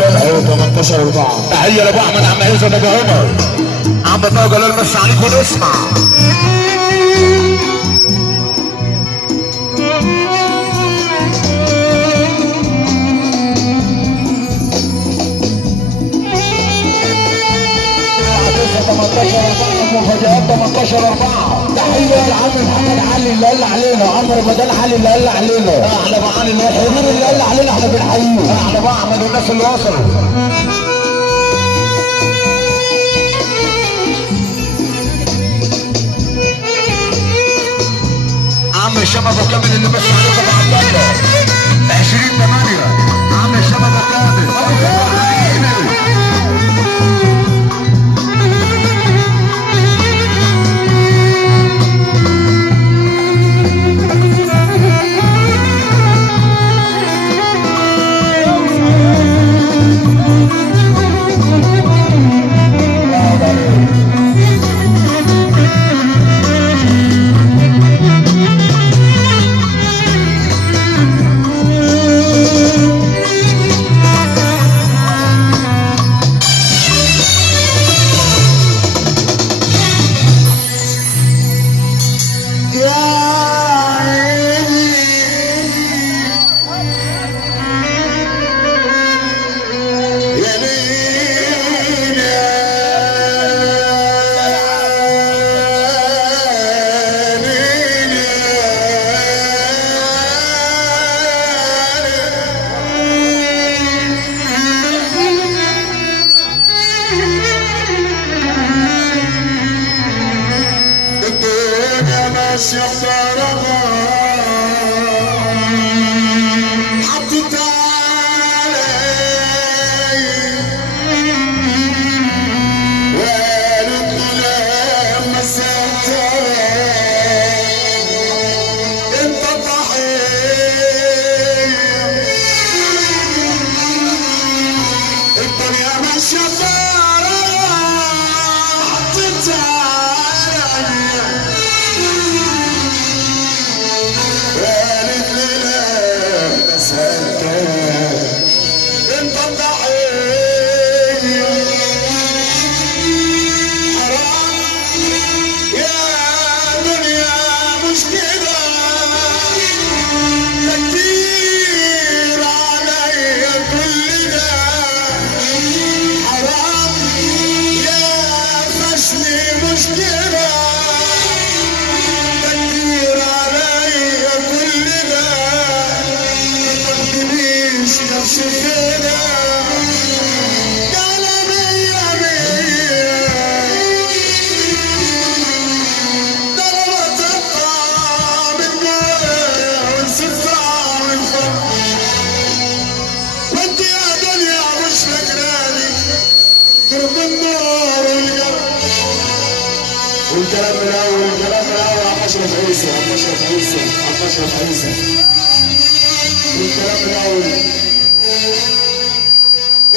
صالح 18/4. تحيه لابو احمد عم عزت ابو عمر عم طه جلال بس عليك ونسمع. مفاجآت 18/4. تحية لعم محمد علي اللي قال علينا، عمرو رمضان علي اللي قال علينا، احنا ابو علي الحضور اللي قال علينا، احنا بنحييه، احنا ابو احمد والناس اللي وصلوا. عم هشام ابو كامل اللي ماشي عليك ابو عبد الله 20/8. عم هشام ابو كامل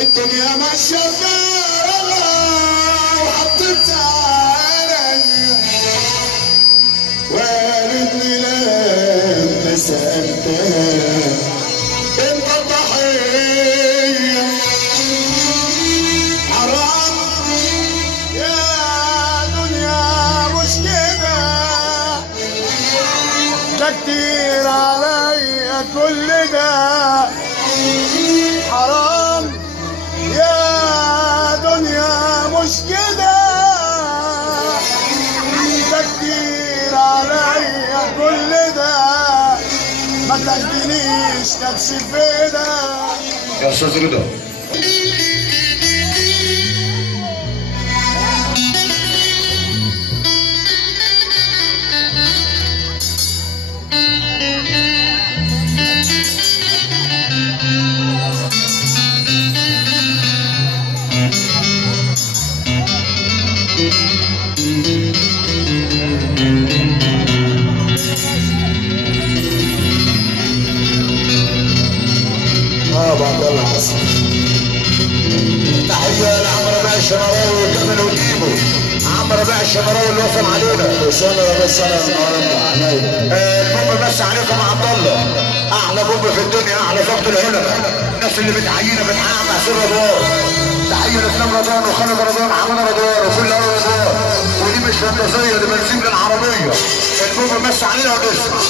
الدنيا ماشية فارغة وحطيتها عليا، والدني لما سألتها انت الضحية. حرام يا دنيا مش كده، ده كتير عليا كل ده. حرام يا دنيا مش كده، ده كتير عليا كل ده. ما تاخدنيش كبش فدا يا استاذ رضا. ابو عبد الله حسن ربيع الشمراوي اللي وصل علينا. كل سنه وبس سنه النهارده عليا. البوب بس عليكم يا عبد الله. احلى بوب في الدنيا، احلى ضبط العلماء، الناس اللي بتحيينا بتحقق مع سر رضوان. تحيه لاسلام رضوان وخالد رضوان وحمد رضوان وكل اول رضوان، ودي مش فانتازيه، دي بنزين للعربيه. البوب بس علينا ونسمع.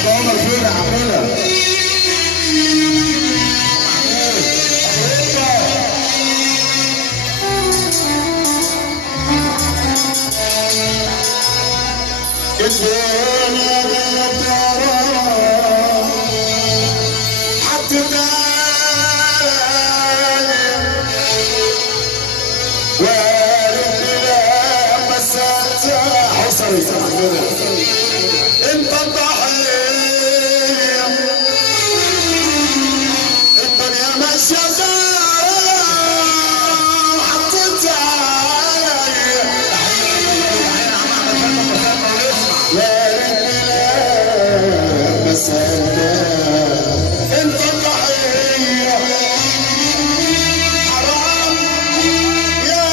ابو عمر فين يا عمنا؟ الدنيا غدارة حطنا ورجلنا مسات حصري انت الضحية. الدنيا ماشية انت الضحية. حرام يا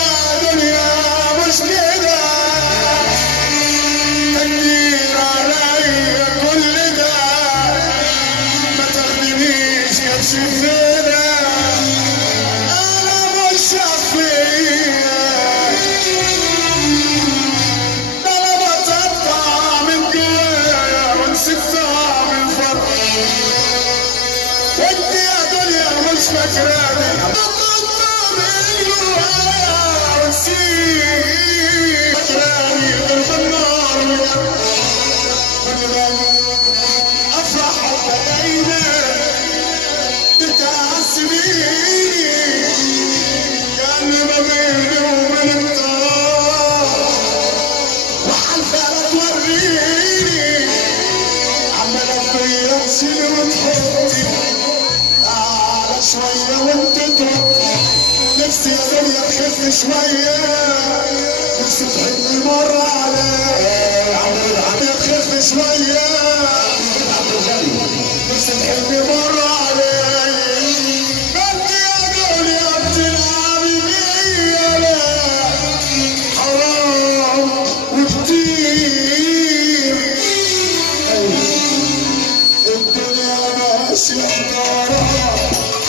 دنيا مش كده، تكبير عليا كل ده، ما تاخدنيش يا شفينا انا مش شفية. طلبت اطلع من جوايا ونسيتها من فرق، انت يا دنيا مش فاكراني. فاكراني غير بالنار افرح بداينا بتعذبيني كان ما بيني وبين النار، وحالفة لا توريني عمالة فيا تشيل وتحطي على شوية وانت تروح. نفسي يا دنيا تخف شوية، نفسي تحبني مرة عليا تخف شوية، نفسي تحبني مرة عليا. انت يا دنيا بتلعبي بيا لا حرام وكتير. الدنيا ماشية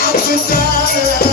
حطيت عليها